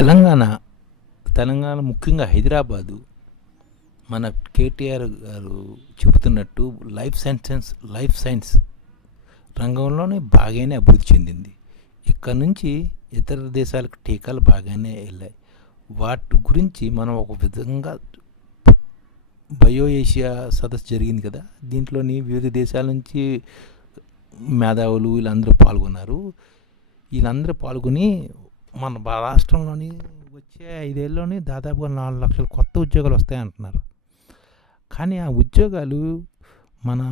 తెలంగాణ తెలంగాణ ముఖ్యంగా హైదరాబాదు మన కేటీఆర్ గారు చెబుతున్నట్టు లైఫ్ సైన్సెస్ లైఫ్ సైన్స్ రంగంలోనే బాగానే అభివృద్ధి చెందింది. ఇక్కడ నుంచి ఇతర దేశాలకు టీకాలు బాగానే వెళ్ళాయి. వాటి గురించి మనం ఒక విధంగా బయో ఏషియా సదస్సు జరిగింది కదా దీంట్లోని వివిధ దేశాల నుంచి మేధావులు వీళ్ళందరూ పాల్గొన్నారు. వీళ్ళందరూ పాల్గొని మన రాష్ట్రంలోని వచ్చే ఐదేళ్ళలోని దాదాపుగా నాలుగు లక్షల కొత్త ఉద్యోగాలు వస్తాయంటున్నారు. కానీ ఆ ఉద్యోగాలు మన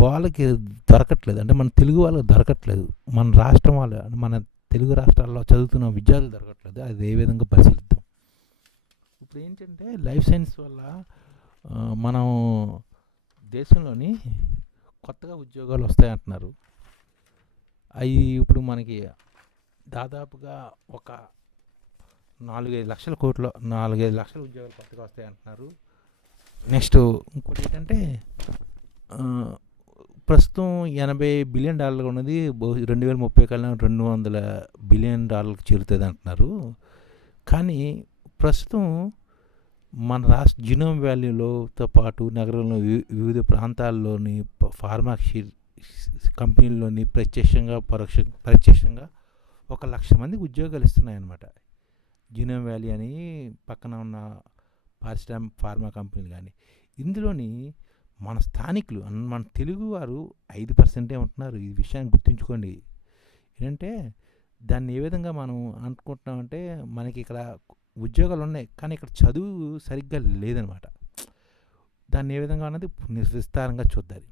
వాళ్ళకి దొరకట్లేదు. అంటే మన తెలుగు వాళ్ళకి దొరకట్లేదు. మన రాష్ట్రం వాళ్ళు మన తెలుగు రాష్ట్రాల్లో చదువుతున్న విద్యార్థులు దొరకట్లేదు. అది ఏ విధంగా పరిశీలిద్దాం? ఇప్పుడు ఏంటంటే లైఫ్ సైన్స్ వల్ల మనం దేశంలోని కొత్తగా ఉద్యోగాలు వస్తాయంటున్నారు. అవి ఇప్పుడు మనకి దాదాపుగా ఒక నాలుగైదు లక్షల కోట్ల నాలుగైదు లక్షల ఉద్యోగాలు కొత్తగా వస్తాయి అంటున్నారు. నెక్స్ట్ ఇంకోటి ఏంటంటే ప్రస్తుతం ఎనభై బిలియన్ డాలర్లు ఉన్నది రెండు వేల ముప్పై కల్లా రెండు వందల బిలియన్ డాలర్లకు చేరుతుంది అంటున్నారు. కానీ ప్రస్తుతం మన రాష్ట్ర జినోమ్ వ్యాలీలోతో పాటు నగరంలో వివిధ ప్రాంతాల్లోని ప- ఫార్మా కంపెనీల్లోని ప్రత్యక్షంగా పరోక్ష ప్రత్యక్షంగా ఒక లక్ష మందికి ఉద్యోగాలు ఇస్తున్నాయన్నమాట. జీనోమ్ వ్యాలీ అని పక్కన ఉన్న పారిశ్రామిక ఫార్మా కంపెనీలు కానీ ఇందులోని మన స్థానికులు మన తెలుగు వారు ఐదు పర్సెంటే ఉంటున్నారు. ఈ విషయాన్ని గుర్తుంచుకోండి. ఏంటంటే దాన్ని ఏ విధంగా మనం అనుకుంటున్నామంటే మనకి ఇక్కడ ఉద్యోగాలు ఉన్నాయి కానీ ఇక్కడ చదువు సరిగ్గా లేదనమాట దాన్ని ఏ విధంగా అన్నది విస్తారంగా చూద్దాం.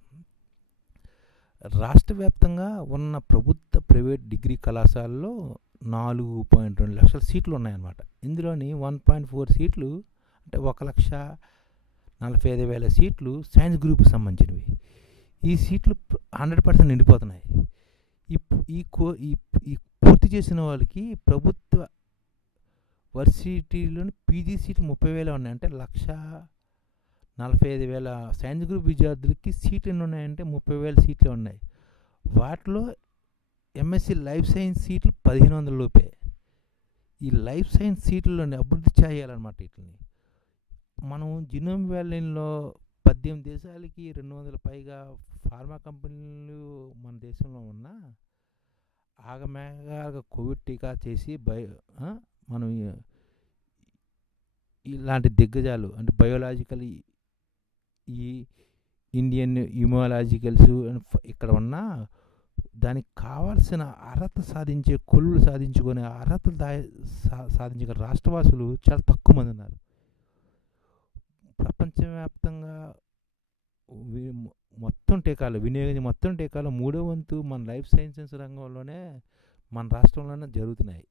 రాష్ట్ర వ్యాప్తంగా ఉన్న ప్రభుత్వ ప్రైవేట్ డిగ్రీ కళాశాలలో నాలుగు పాయింట్ రెండు లక్షల సీట్లు ఉన్నాయన్నమాట. ఇందులోని వన్ పాయింట్ ఫోర్ సీట్లు అంటే ఒక లక్ష నలభై ఐదు వేల సీట్లు సైన్స్ గ్రూప్కి సంబంధించినవి. ఈ సీట్లు హండ్రెడ్ పర్సెంట్ నిండిపోతున్నాయి. ఈ ఈ కో ఈ ఈ పూర్తి చేసిన వాళ్ళకి ప్రభుత్వ వర్సిటీలోని పీజీ సీట్లు ముప్పై వేలు ఉన్నాయి. అంటే లక్ష నలభై ఐదు వేల సైన్స్ గ్రూప్ విద్యార్థులకి సీట్లు ఎన్ని ఉన్నాయంటే ముప్పై వేల సీట్లు ఉన్నాయి. వాటిలో ఎంఎస్సి లైఫ్ సైన్స్ సీట్లు పదిహేను వందల లోపే. ఈ లైఫ్ సైన్స్ సీట్లని అభివృద్ధి చేయాలన్నమాట వీటిని. మనం జినోమ్ వ్యాలీలో పద్దెనిమిది దేశాలకి రెండు వందల పైగా ఫార్మా కంపెనీలు మన దేశంలో ఉన్న ఆగమేఘాలుగా కోవిడ్ టీకా చేసి బయో మనం ఇలాంటి దిగ్గజాలు అంటే బయోలాజికల్ ఈ ఇండియన్ ఇమోలాజికల్స్ ఇక్కడ ఉన్న దానికి కావాల్సిన అర్హత సాధించే కొలువులు సాధించుకునే అర్హతలు దా సా- రాష్ట్రవాసులు చాలా తక్కువ మంది ఉన్నారు. ప్రపంచవ్యాప్తంగా మొత్తం టీకాలు వినియోగించే మొత్తం టీకాలు మూడో వంతు మన లైఫ్ సైన్సెస్ రంగంలోనే మన రాష్ట్రంలోనే జరుగుతున్నాయి.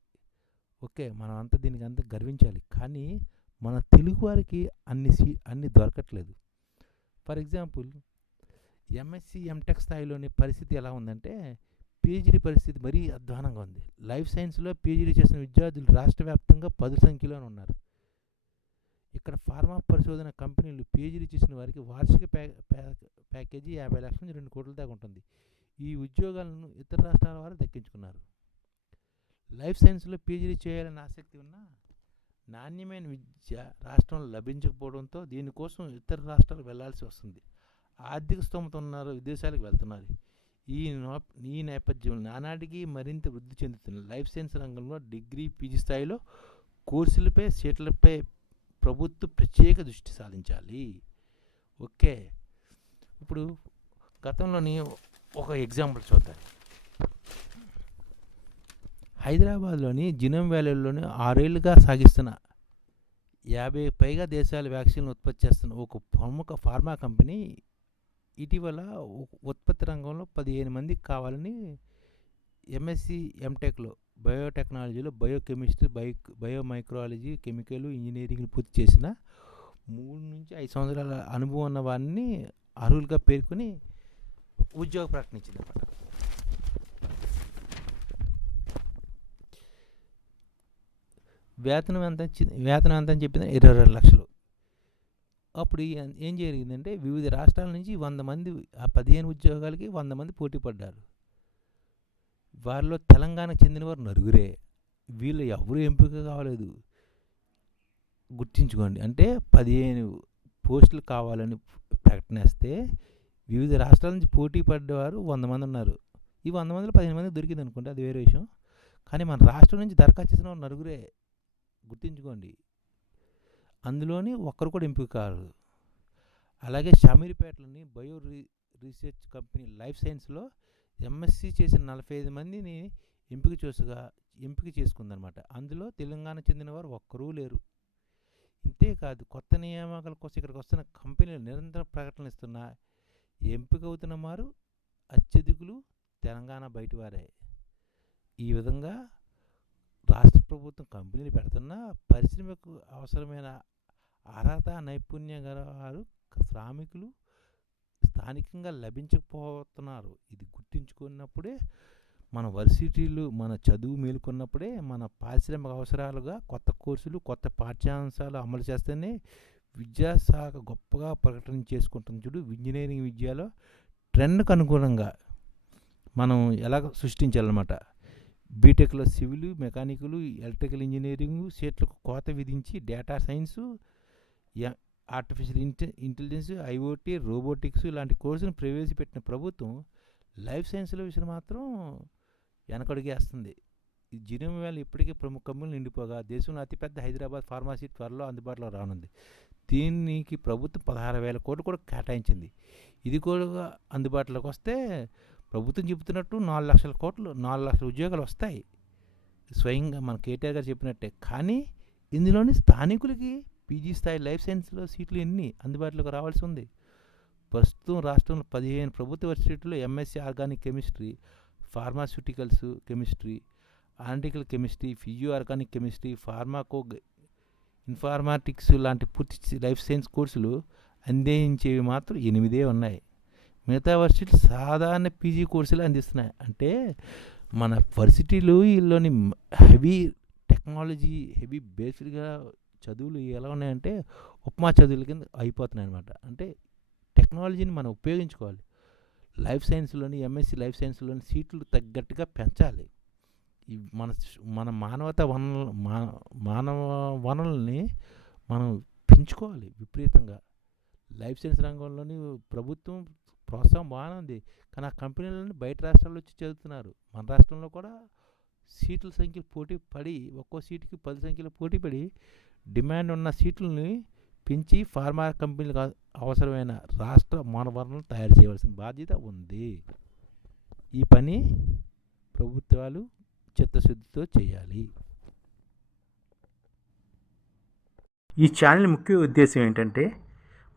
ఓకే మనం అంతా దీనికి అంతా గర్వించాలి. కానీ మన తెలుగు వారికి అన్ని సీ అన్ని దొరకట్లేదు. ఫర్ ఎగ్జాంపుల్ ఎంఎస్సి ఎంటెక్ స్థాయిలోని పరిస్థితి ఎలా ఉందంటే పీజీడీ పరిస్థితి మరీ అధ్వానంగా ఉంది. లైఫ్ సైన్స్లో పీజీడీ చేసిన విద్యార్థులు రాష్ట్ర వ్యాప్తంగా పది సంఖ్యలోనే ఉన్నారు. ఇక్కడ ఫార్మా పరిశోధన కంపెనీలు పిహెచ్డి చేసిన వారికి వార్షిక ప్యా ప్యా- ప్యాకేజీ యాభై లక్షల నుంచి రెండు కోట్ల దాకా ఉంటుంది. ఈ ఉద్యోగాలను ఇతర రాష్ట్రాల వారు దక్కించుకున్నారు. లైఫ్ సైన్స్లో పీజీడీ చేయాలని ఆసక్తి ఉన్నా నాణ్యమైన విద్య రాష్ట్రంలో లభించకపోవడంతో దీనికోసం ఇతర రాష్ట్రాలకు వెళ్ళాల్సి వస్తుంది. ఆర్థిక స్తోమత ఉన్నారు విదేశాలకు వెళ్తున్నారు. ఈ ఈ నేపథ్యంలో నానాటికి మరింత వృద్ధి చెందుతుంది లైఫ్ సైన్స్ రంగంలో డిగ్రీ పీజీ స్థాయిలో కోర్సులపై సీట్లపై ప్రభుత్వం ప్రత్యేక దృష్టి సాధించాలి. ఓకే. ఇప్పుడు గతంలోని ఒక ఎగ్జాంపుల్ చూద్దాం. హైదరాబాద్లోని జినోమ్ వ్యాలీలోని ఆరేళ్ళుగా సాగిస్తున్న యాభై పైగా దేశాల వ్యాక్సిన్లు ఉత్పత్తి చేస్తున్న ఒక ప్రముఖ ఫార్మా కంపెనీ ఇటీవల ఉత్పత్తి రంగంలో పదిహేను మందికి కావాలని ఎంఎస్సి ఎంటెక్లో బయోటెక్నాలజీలో biochemistry bio biomicrobiology chemical engineering పూర్తి చేసిన మూడు నుంచి ఐదు సంవత్సరాల అనుభవం ఉన్న వారిని అర్హులుగా పేర్కొని ఉద్యోగ ప్రకటించింది అన్నమాట వేతనం ఎంత వేతనం ఎంత అని చెప్పింది ఇరవై రెండు లక్షలు. అప్పుడు ఏం జరిగిందంటే వివిధ రాష్ట్రాల నుంచి వంద మంది ఆ పదిహేను ఉద్యోగాలకి వంద మంది పోటీ పడ్డారు. వారిలో తెలంగాణకు చెందిన వారు నలుగురే. వీళ్ళు ఎవరు ఎంపిక కావలేదు. గుర్తించుకోండి అంటే పదిహేను పోస్టులు కావాలని ప్రకటనేస్తే వివిధ రాష్ట్రాల నుంచి పోటీ పడ్డవారు వంద మంది ఉన్నారు. ఈ వంద మందిలో పదిహేను మంది దొరికింది అనుకుంటే అది వేరే విషయం. కానీ మన రాష్ట్రం నుంచి దరఖాస్తు చేసిన వాళ్ళు నలుగురే. గుర్తుంచుకోండి. అందులోని ఒక్కరు కూడా ఎంపిక కారు. అలాగే షమీర్పేటలోని bio re research company life సైన్స్లో ఎంఎస్సి చేసిన నలభై ఐదు మందిని ఎంపిక చూసగా ఎంపిక చేసుకుందనమాట అందులో తెలంగాణ చెందిన వారు ఒక్కరూ లేరు. ఇంతేకాదు కొత్త నియామకాల కోసం ఇక్కడికి వస్తున్న కంపెనీలు నిరంతరం ప్రకటనలు ఇస్తున్న ఎంపిక అవుతున్న వారు అత్యధికులు తెలంగాణ బయటివారే. ఈ విధంగా ప్రభుత్వం కంపెనీలు పెడుతున్న పరిశ్రమకు అవసరమైన అర్హత నైపుణ్యం గల వారు శ్రామికులు స్థానికంగా లభించకపోతున్నారు. ఇది గుర్తించుకున్నప్పుడే మన వర్సిటీలు మన చదువు మేలుకున్నప్పుడే మన పారిశ్రామిక అవసరాలుగా కొత్త కోర్సులు కొత్త పాఠ్యాంశాలు అమలు చేస్తేనే విద్యాశాఖ గొప్పగా ప్రకటన చేసుకుంటుంది చూడు. ఇంజనీరింగ్ విద్యలో ట్రెండ్కు అనుగుణంగా మనం ఎలా సృష్టించాలన్నమాట. బీటెక్లో సివిల్ మెకానికల్ ఎలక్ట్రికల్ ఇంజనీరింగ్ సీట్లకు కోత విధించి డేటా సైన్సు ఆర్టిఫిషియల్ ఇంటె ఇంటెలిజెన్స్ ఐఓటీ రోబోటిక్స్ ఇలాంటి కోర్సును ప్రవేశపెట్టిన ప్రభుత్వం లైఫ్ సైన్స్ల విషయం మాత్రం వెనకడుగేస్తుంది ఈ జీనోమ్ వ్యాలీ ఇప్పటికే ప్రముఖ కంపెనీలు నిండిపోగా దేశంలో అతిపెద్ద హైదరాబాద్ ఫార్మసీ త్వరలో అందుబాటులో రానుంది. దీనికి ప్రభుత్వం పదహారు వేల కోట్లు కూడా కేటాయించింది. ఇది కూడా అందుబాటులోకి వస్తే ప్రభుత్వం చెబుతున్నట్టు నాలుగు లక్షల కోట్లు నాలుగు లక్షల ఉద్యోగాలు వస్తాయి. స్వయంగా మన కేటీఆర్ గారు చెప్పినట్టే. కానీ ఇందులోని స్థానికులకి పీజీ స్థాయి లైఫ్ సైన్స్లో సీట్లు ఎన్ని అందుబాటులోకి రావాల్సి ఉంది? ప్రస్తుతం రాష్ట్రంలో పదిహేను ప్రభుత్వ యూనివర్సిటీల్లో MSc organic chemistry pharmaceuticals chemistry analytical chemistry physio organic chemistry pharmaco informatics లాంటి పూర్తి లైఫ్ సైన్స్ కోర్సులు అందించేవి మాత్రం ఎనిమిదే ఉన్నాయి. మిగతా వర్సిటీలు సాధారణ పీజీ కోర్సులు అందిస్తున్నాయి. అంటే మన వర్సిటీలు వీళ్ళని హెవీ టెక్నాలజీ హెవీ బేస్డ్గా చదువులు ఎలా ఉన్నాయంటే ఉప్మా చదువుల కింద అయిపోతున్నాయి అనమాట అంటే టెక్నాలజీని మనం ఉపయోగించుకోవాలి. లైఫ్ సైన్స్లోని ఎంఎస్సి లైఫ్ సైన్స్లోని సీట్లు తగ్గట్టుగా పెంచాలి. ఈ మన మన మానవత వనరులు మా మానవ వనరుల్ని మనం పెంచుకోవాలి విపరీతంగా. లైఫ్ సైన్స్ రంగంలోని ప్రభుత్వం ప్రోత్సాహం బాగానే ఉంది. కానీ ఆ కంపెనీలన్నీ బయట రాష్ట్రాల్లో వచ్చి చదువుతున్నారు మన రాష్ట్రంలో కూడా సీట్ల సంఖ్య పోటీ పడి ఒక్కో సీటుకి పది సంఖ్యలో పోటీ పడి డిమాండ్ ఉన్న సీట్లని పెంచి ఫార్మా కంపెనీలకు అవసరమైన రాష్ట్ర మానవరణలు తయారు చేయవలసిన బాధ్యత ఉంది. ఈ పని ప్రభుత్వాలు చిత్తశుద్ధితో చేయాలి. ఈ ఛానల్ ముఖ్య ఉద్దేశం ఏంటంటే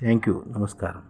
Thank you. నమస్కారం.